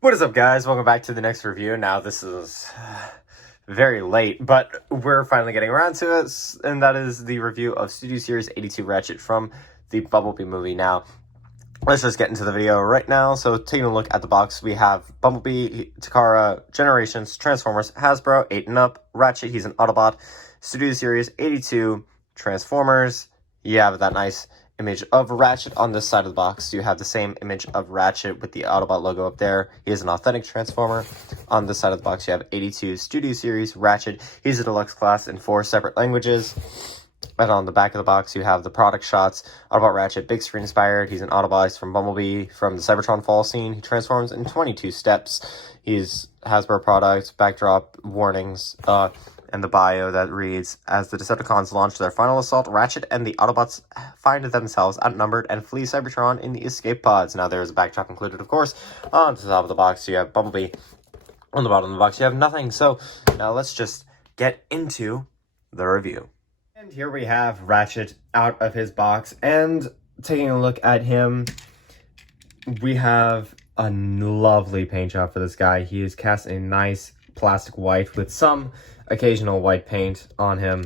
What is up, guys? Welcome back to the next review. Now, this is very late, but we're finally getting around to it, and that is the review of Studio Series 82 Ratchet from the Bumblebee movie. Now, let's just get into the video right now. So, taking a look at the box, we have Bumblebee, Takara, Generations, Transformers, Hasbro, 8 and Up, Ratchet, he's an Autobot, Studio Series 82, Transformers. You have that nice image of Ratchet on this side of the box. You have the same image of Ratchet with the Autobot logo up there. He is an authentic Transformer. On this side of the box, you have 82 Studio Series Ratchet. He's a deluxe class in 4 separate languages. And on the back of the box, you have the product shots. Autobot Ratchet, big screen inspired. He's an Autobot. He's from Bumblebee, from the Cybertron fall scene. He transforms in 22 steps. He's Hasbro products, backdrop, warnings, and the bio that reads, as the Decepticons launch their final assault, Ratchet and the Autobots find themselves outnumbered and flee Cybertron in the escape pods. Now, there is a backdrop included, of course. On the top of the box, you have Bumblebee. On the bottom of the box, you have nothing. So, now let's just get into the review. And here we have Ratchet out of his box, and taking a look at him, we have a lovely paint job for this guy. He is cast in nice plastic white with some occasional white paint on him.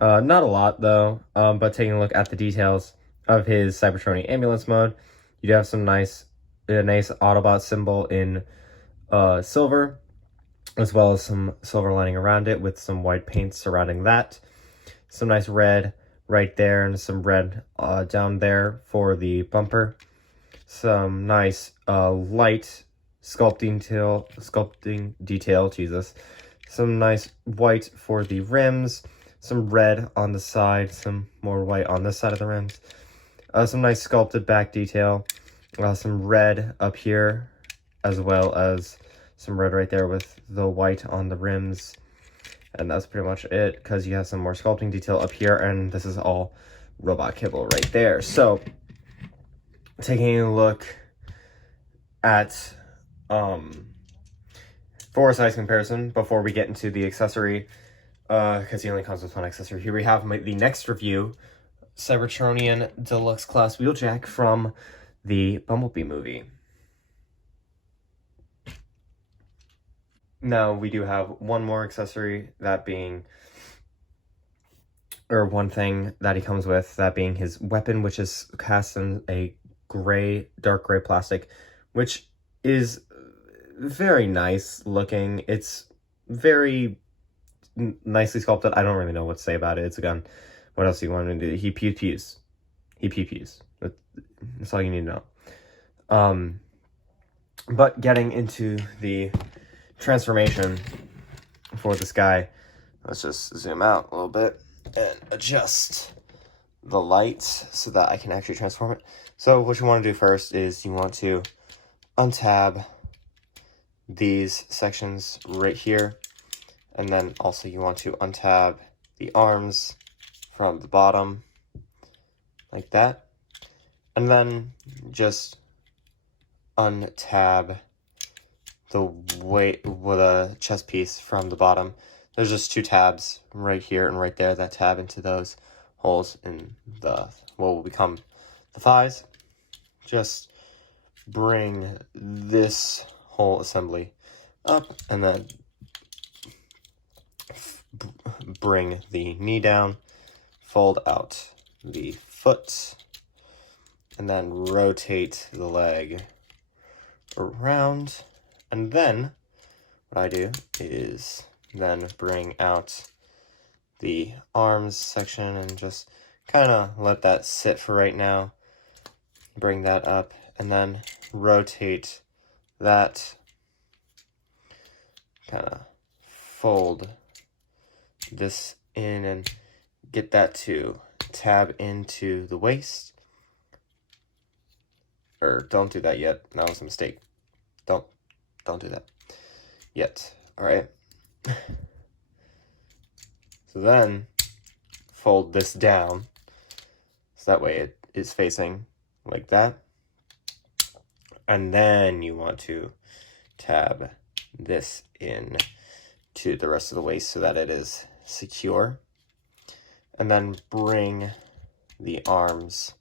Not a lot, though, but taking a look at the details of his Cybertronian ambulance mode, you do have some nice Autobot symbol in silver, as well as some silver lining around it with some white paint surrounding that. Some nice red right there and some red down there for the bumper. Some nice light sculpting detail, Jesus. Some nice white for the rims. Some red on the side. Some more white on this side of the rims. Some nice sculpted back detail. Some red up here, as well as some red right there with the white on the rims. And that's pretty much it, because you have some more sculpting detail up here, and this is all robot kibble right there. So, taking a look at for a size comparison before we get into the accessory, because he only comes with one accessory. Here we have the next review, Cybertronian Deluxe Class Wheeljack from the Bumblebee movie. Now, we do have one more accessory, that being, or one thing that he comes with, that being his weapon, which is cast in a dark gray plastic, which is very nice looking. It's very nicely sculpted. I don't really know what to say about it. It's a gun. What else do you want me to do? He pew-pews. That's all you need to know. But getting into the transformation for this guy, let's just zoom out a little bit and adjust the lights so that I can actually transform it. So what you want to do first is you want to untab these sections right here, and then also you want to untab the arms from the bottom like that, and then just untab the chest piece from the bottom. There's just 2 tabs right here and right there that tab into those holes in the what will become the thighs. Just bring this whole assembly up, and then bring the knee down, fold out the foot, and then rotate the leg around. And then what I do is then bring out the arms section and just kind of let that sit for right now. Bring that up and then rotate that. Kind of fold this in and get that to tab into the waist. Or don't do that yet. That was a mistake. Don't do that yet. All right. So then fold this down so that way it is facing like that. And then you want to tab this in to the rest of the waist so that it is secure. And then bring the arms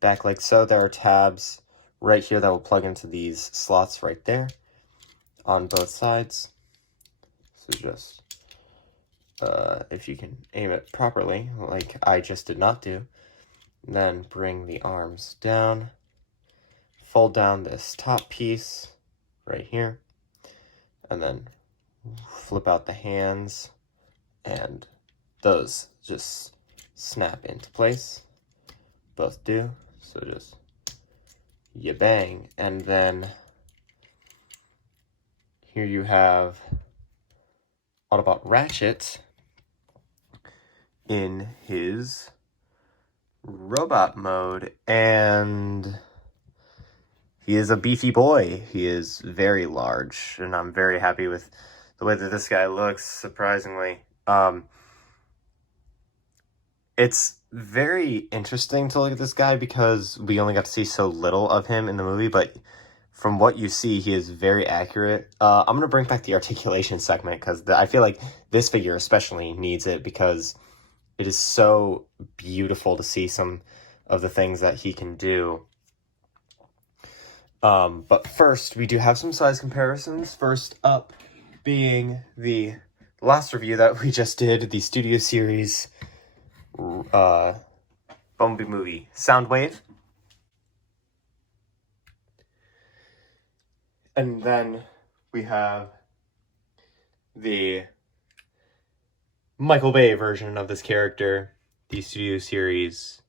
back like so. There are tabs right here that will plug into these slots right there. on both sides. So just, if you can aim it properly, like I just did not do, then bring the arms down, fold down this top piece right here, and then flip out the hands, and those just snap into place. Both do. So just you bang, and then here you have Autobot Ratchet in his robot mode, and he is a beefy boy. He is very large, and I'm very happy with the way that this guy looks, surprisingly. It's very interesting to look at this guy because we only got to see so little of him in the movie, but from what you see, he is very accurate. I'm going to bring back the articulation segment because I feel like this figure especially needs it because it is so beautiful to see some of the things that he can do. But first, we do have some size comparisons. First up being the last review that we just did, the Studio Series Bumblebee movie Soundwave. And then we have the Michael Bay version of this character, the Studio Series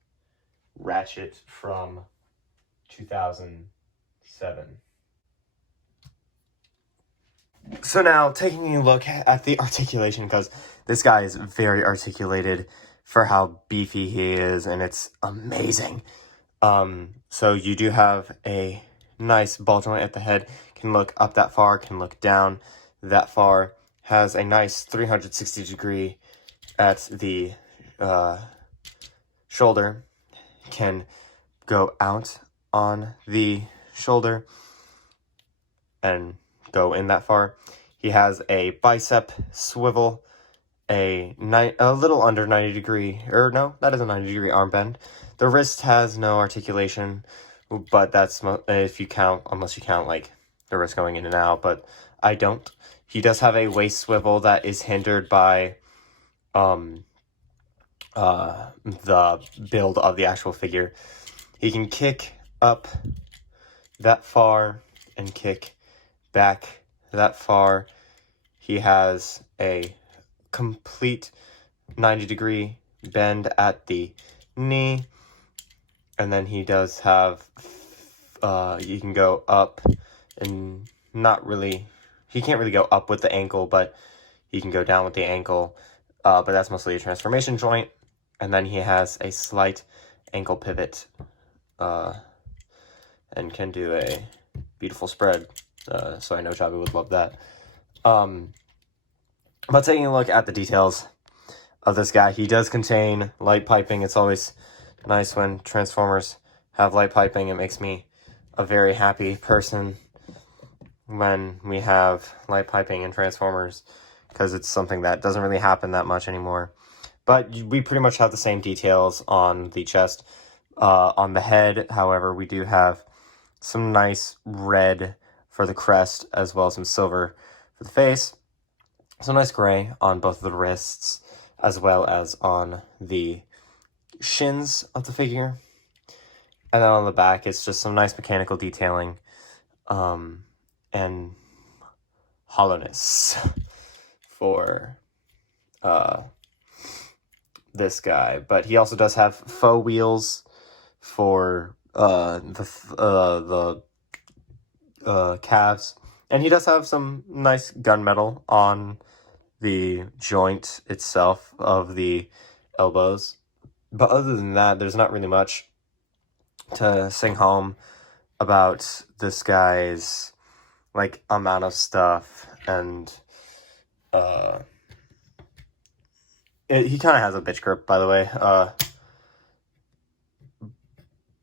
Ratchet from 2007. So now, taking a look at the articulation, because this guy is very articulated for how beefy he is, and it's amazing. So you do have a nice ball joint at the head, can look up that far, can look down that far, has a nice 360 degree at the shoulder, can go out on the shoulder and go in that far. He has a bicep swivel, a little under 90 degree, or no, that is a 90 degree arm bend. The wrist has no articulation, but that's if you count, unless you count like the wrist going in and out, but I don't. He does have a waist swivel that is hindered by the build of the actual figure. He can kick up that far and kick back that far. He has a complete 90 degree bend at the knee, and then he does have you can go up and not really, he can't really go up with the ankle, but he can go down with the ankle, but that's mostly a transformation joint. And then he has a slight ankle pivot and can do a beautiful spread, so I know Chabi would love that. But taking a look at the details of this guy, he does contain light piping. It's always nice when Transformers have light piping. It makes me a very happy person when we have light piping in Transformers, because it's something that doesn't really happen that much anymore. But we pretty much have the same details on the chest. On the head, however, we do have some nice red for the crest, as well as some silver for the face. Some nice gray on both of the wrists, as well as on the shins of the figure. And then on the back, it's just some nice mechanical detailing and hollowness for this guy. But he also does have faux wheels for the calves, and he does have some nice gunmetal on the joint itself of the elbows. But other than that, there's not really much to sing home about this guy's like amount of stuff, and he kind of has a bitch grip, by the way,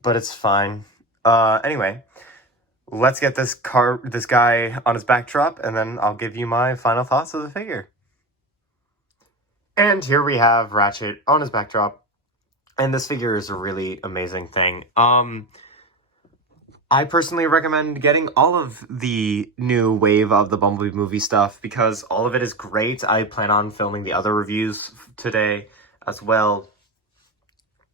but it's fine. Anyway, let's get this guy on his backdrop, and then I'll give you my final thoughts of the figure. And here we have Ratchet on his backdrop, and this figure is a really amazing thing. I personally recommend getting all of the new wave of the Bumblebee movie stuff because all of it is great. I plan on filming the other reviews today as well.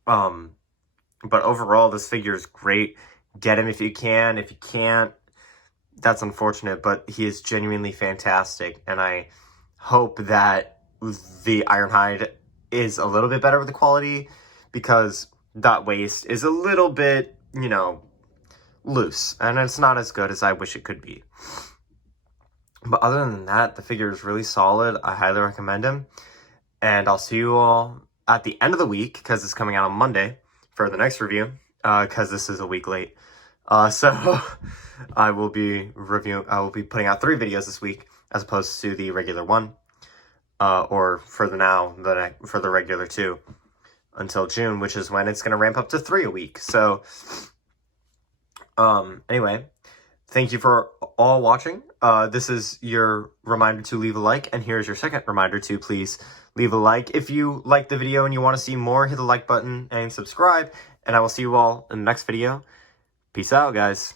But overall, this figure is great. Get him if you can. If you can't, that's unfortunate, but he is genuinely fantastic, and I hope that the Ironhide is a little bit better with the quality, because that waist is a little bit, you know, loose, and it's not as good as I wish it could be. But other than that, the figure is really solid. I highly recommend him, and I'll see you all at the end of the week, because it's coming out on Monday, for the next review, because this is a week late. So I will be putting out 3 videos this week as opposed to the regular one, or for the regular 2 until June, which is when it's going to ramp up to 3 a week. So anyway, thank you for all watching. This is your reminder to leave a like, and here's your second reminder to please leave a like. If you like the video and you want to see more, hit the like button and subscribe, and I will see you all in the next video. Peace out, guys.